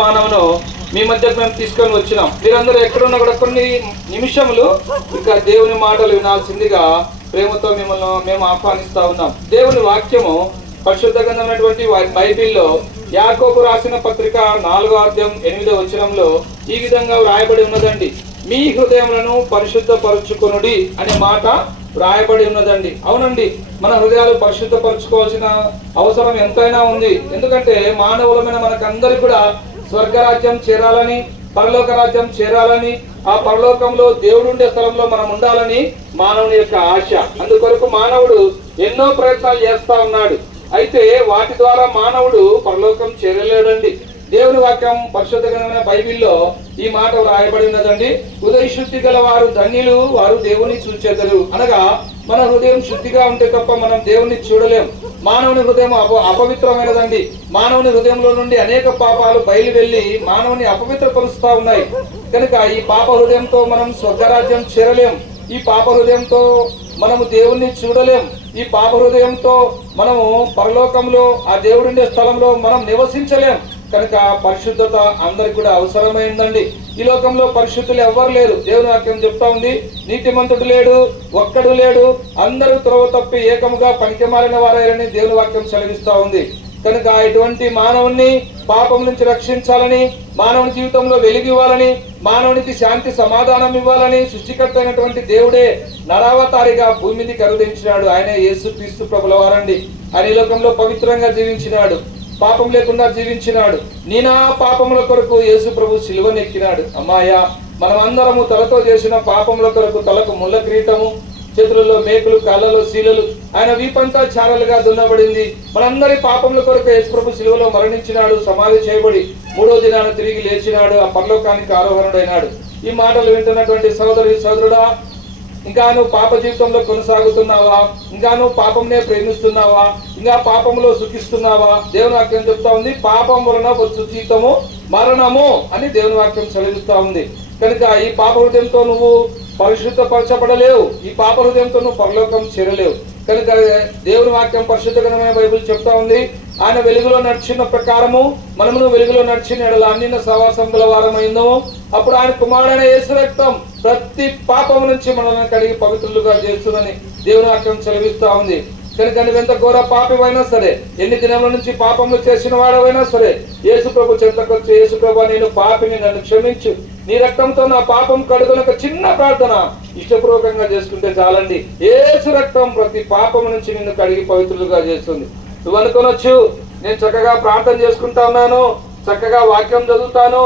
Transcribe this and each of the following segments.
మానవును మీ మధ్యకు మేము తీసుకొని వచ్చినాం. మీరందరూ ఎక్కడున్నా కూడా కొన్ని నిమిషములు ఇక దేవుని మాటలు వినాల్సిందిగా ప్రేమతో మిమ్మల్ని మేము ఆహ్వానిస్తా ఉన్నాం. దేవుని వాక్యము పరిశుద్ధ గ్రంథమైనటువంటి బైబిల్లో యాకోబు రాసిన పత్రిక 4వ అధ్యాయం 8వ వచనంలో ఈ విధంగా వ్రాయబడి ఉన్నదండి. మీ హృదయములను పరిశుద్ధపరచుకొనుడి అనే మాట రాయబడి ఉన్నదండి. అవునండి, మన హృదయాలు పరిశుద్ధపరచుకోవాల్సిన అవసరం ఎంతైనా ఉంది. ఎందుకంటే మానవులమైన మనకందరికి కూడా స్వర్గరాజ్యం చేరాలని, పరలోక రాజ్యం చేరాలని, ఆ పరలోకంలో దేవుడు ఉండే స్థలంలో మనం ఉండాలని మానవుని యొక్క ఆశ. అందుకొరకు మానవుడు ఎన్నో ప్రయత్నాలు చేస్తా ఉన్నాడు. అయితే వాటి ద్వారా మానవుడు పరలోకం చేరలేడండి. దేవుని వాక్యం పరిశుద్ధ గ్రంథమైన బైబిల్లో ఈ మాట రాయబడి ఉన్నదండి. హృదయ శుద్ధి గల వారు ధన్యులు, వారు దేవుని చూచెదరు. అనగా మన హృదయం శుద్ధిగా ఉంటే తప్ప మనం దేవుని చూడలేం. మానవుని హృదయం అపవిత్రమైనదండి. మానవుని హృదయంలో నుండి అనేక పాపాలు బయలు వెళ్లి మానవుని అపవిత్రపరుస్తా ఉన్నాయి. కనుక ఈ పాప హృదయంతో మనం స్వర్గరాజ్యం చేరలేం. ఈ పాప హృదయంతో మనము దేవుణ్ణి చూడలేం. ఈ పాప హృదయంతో మనము పరలోకంలో ఆ దేవుడుండే స్థలంలో మనం నివసించలేం. కనుక పరిశుద్ధత అందరికి కూడా అవసరమైందండి. ఈ లోకంలో పరిశుద్ధులు ఎవ్వరు లేరు. దేవుని వాక్యం చెప్తా ఉంది, నీతిమంతుడు లేడు, ఒక్కడు లేడు, అందరూ త్రోవ తప్పి ఏకముగా పనికిమాలిన వారని దేవుని వాక్యం సెలవిస్తా ఉంది. కనుక ఇటువంటి మానవుని పాపం నుంచి రక్షించాలని, మానవుని జీవితంలో వెలిగివ్వాలని, మానవునికి శాంతి సమాధానం ఇవ్వాలని సృష్టికర్త అయినటువంటి దేవుడే నరావతారిగా భూమి మీదకి అరుదించినాడు. ఆయన యేసుక్రీస్తు ప్రభుల వారండి. ఆయన ఈ లోకంలో పవిత్రంగా జీవించినాడు, పాపం లేకుండా జీవించినాడు. నీనా పాపముల కొరకు యేసు ప్రభు సిలువనెక్కినాడు. అమ్మాయ, మనం అందరము తలతో చేసిన పాపముల కొరకు తలకు ముళ్ళ కిరీటము, చేతులలో మేకులు, కాళ్ళలో శీలలు, ఆయన వీపంతా చారలుగా దున్నబడింది. మనందరి పాపముల కొరకు యేసు ప్రభు సిలువలో మరణించినాడు, సమాధి చేయబడి 3వ దినాన తిరిగి లేచినాడు, ఆ పరలోకానికి ఆరోహణుడైనాడు. ఈ మాటలు వింటున్నటువంటి సోదరుడా, ఇంకా నువ్వు పాప జీవితంలో కొనసాగుతున్నావా? ఇంకా నువ్వు పాపంనే ప్రేమిస్తున్నావా? ఇంకా పాపంలో సుఖిస్తున్నావా? దేవుని వాక్యం చెప్తా ఉంది, పాపం వలన వచ్చు జీతము మరణము అని దేవుని వాక్యం సెలవిస్తా ఉంది. కనుక ఈ పాప హృదయంతో నువ్వు పరిశుద్ధపరచబడలేవు. ఈ పాప హృదయంతో నువ్వు పరలోకం చేరలేవు. కనుక దేవుని వాక్యం పరిశుద్ధ గ్రంథమైన బైబిల్ చెప్తా ఉంది, ఆయన వెలుగులో నడిచిన ప్రకారము మనమును వెలుగులో నడిచిన ఎడల అన్నిన సహవాసం గల వారమైందో అప్పుడు ఆయన కుమారుడైన యేసు రక్తం ప్రతి పాపం నుంచి మనల్ని కడిగి పవిత్రులుగా చేస్తుందని దేవుని వాక్యం సెలవిస్తా ఉంది. కనుక నువ్వెంత ఘోర పాపివైనా సరే, ఎన్ని దినముల నుంచి పాపములు చేసిన వాడవైనా సరే, యేసు ప్రభు చెంతకొచ్చి, యేసు ప్రభు నేను పాపిని, నన్ను క్షమించు, నీ రక్తంతో నా పాపం కడుగున ఒక చిన్న ప్రార్థన ఇష్టపూర్వకంగా చేసుకుంటే చాలండి. యేసు రక్తం ప్రతి పాపం నుంచి నిన్ను కడిగి పవిత్రులుగా చేస్తుంది. నువ్వు అనుకోనొచ్చు, నేను చక్కగా ప్రార్థన చేసుకుంటా ఉన్నాను, చక్కగా వాక్యం చదువుతాను,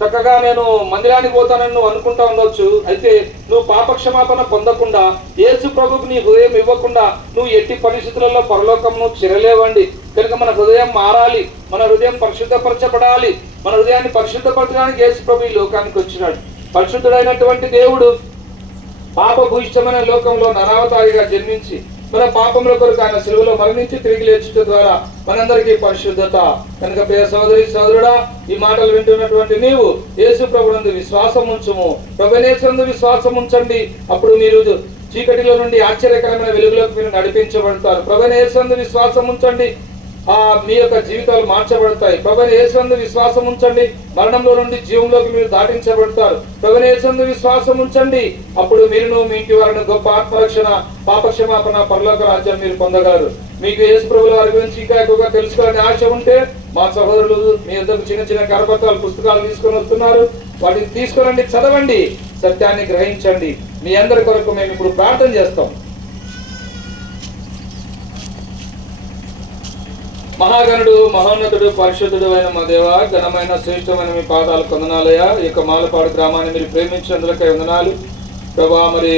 చక్కగా నేను మందిరానికి పోతానని నువ్వు అనుకుంటా ఉండొచ్చు. అయితే నువ్వు పాపక్షమాపణ పొందకుండా, యేసు ప్రభుకు నీ హృదయం ఇవ్వకుండా నువ్వు ఎట్టి పరిస్థితులలో పరలోకమును చేరలేవండి. కనుక మన హృదయం మారాలి, మన హృదయం పరిశుద్ధపరచబడాలి. మన హృదయాన్ని పరిశుద్ధపరచడానికి యేసు ప్రభు ఈ లోకానికి వచ్చినాడు. పరిశుద్ధుడైనటువంటి దేవుడు పాపభూయిష్టమైన లోకంలో నరావతారిగా జన్మించి మన పాపముల కొరకు ఆయన సిలువలో మరణించి తిరిగి లేచుట ద్వారా మనందరికీ పరిశుద్ధత. కనుక ప్రియ సోదరి సోదరుడా, ఈ మాటలు వింటున్నటువంటి నీవు యేసు ప్రభునందు విశ్వాసం ఉంచుము, ప్రభునేశ్వరందు విశ్వాసం ఉంచండి. అప్పుడు మీరు చీకటిలో నుండి ఆశ్చర్యకరమైన వెలుగులోకి మీరు నడిపించబడతారు. ప్రభునేశ్వరందు విశ్వాసం ఉంచండి, మీ యొక్క జీవితాలు మార్చబడతాయి. ప్రభుని యేసునందు విశ్వాసం ఉంచండి, మరణంలో నుండి జీవంలోకి మీరు దాటించబడతారు. ప్రభుని యేసునందు విశ్వాసం ఉంచండి, అప్పుడు మీరును మీ ఇంటి వారిని గొప్ప ఆత్మరక్షణ, పాపక్షమాపణ, పరలోక రాజ్యం మీరు పొందగలరు. మీకు యేసు ప్రభుల వారి గురించి ఇంకా ఎక్కువగా తెలుసుకోవాలని ఆశ ఉంటే మా సహోదరులు మీ ఇద్దరు చిన్న చిన్న కరపత్రాలు, పుస్తకాలు తీసుకొని వస్తున్నారు. వాటిని తీసుకురండి, చదవండి, సత్యాన్ని గ్రహించండి. మీ అందరి కొరకు మేము ఇప్పుడు ప్రార్థన చేస్తాం. మహాగణుడు, మహోన్నతుడు, పరిశుద్ధుడు అయిన మా దేవ, ఘనమైన శ్రేష్టమైన మీ పాదాలు కొందనాలయ్యా. ఈ యొక్క మాలపాడు గ్రామాన్ని మీరు ప్రేమించినందులకై వందనాలు ప్రభా. మరి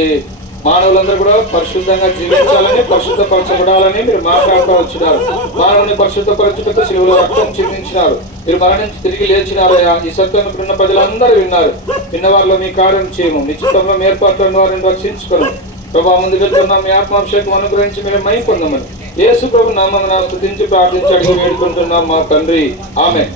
మానవులందరూ కూడా పరిశుద్ధంగా జీవించాలని, పరిశుద్ధపరచబడాలని మీరు మాట్లాడుతూ వచ్చినారు. మానవుని పరిశుద్ధపరచుటకు సిలువలో రక్తం చిందించినారు, మీరు మరణించి తిరిగి లేచినారయ్యా. ఈ సత్యం ఉన్న ప్రజలందరూ విన్నారు. విన్నవారిలో మీ కార్యం చేయము, నిశ్చితంలో ఏర్పాట్లను వారిని రక్షించుకోను ప్రభా. ముందు వెళ్తున్న మీ ఆత్మాభిషేకం అనుగ్రహించి మీరు మహిమ పొందమని యేసు ప్రభు నామమున స్తుతించి ప్రార్థించి అడిగి వేడుకుంటున్నాం మా తండ్రి. ఆమేన్.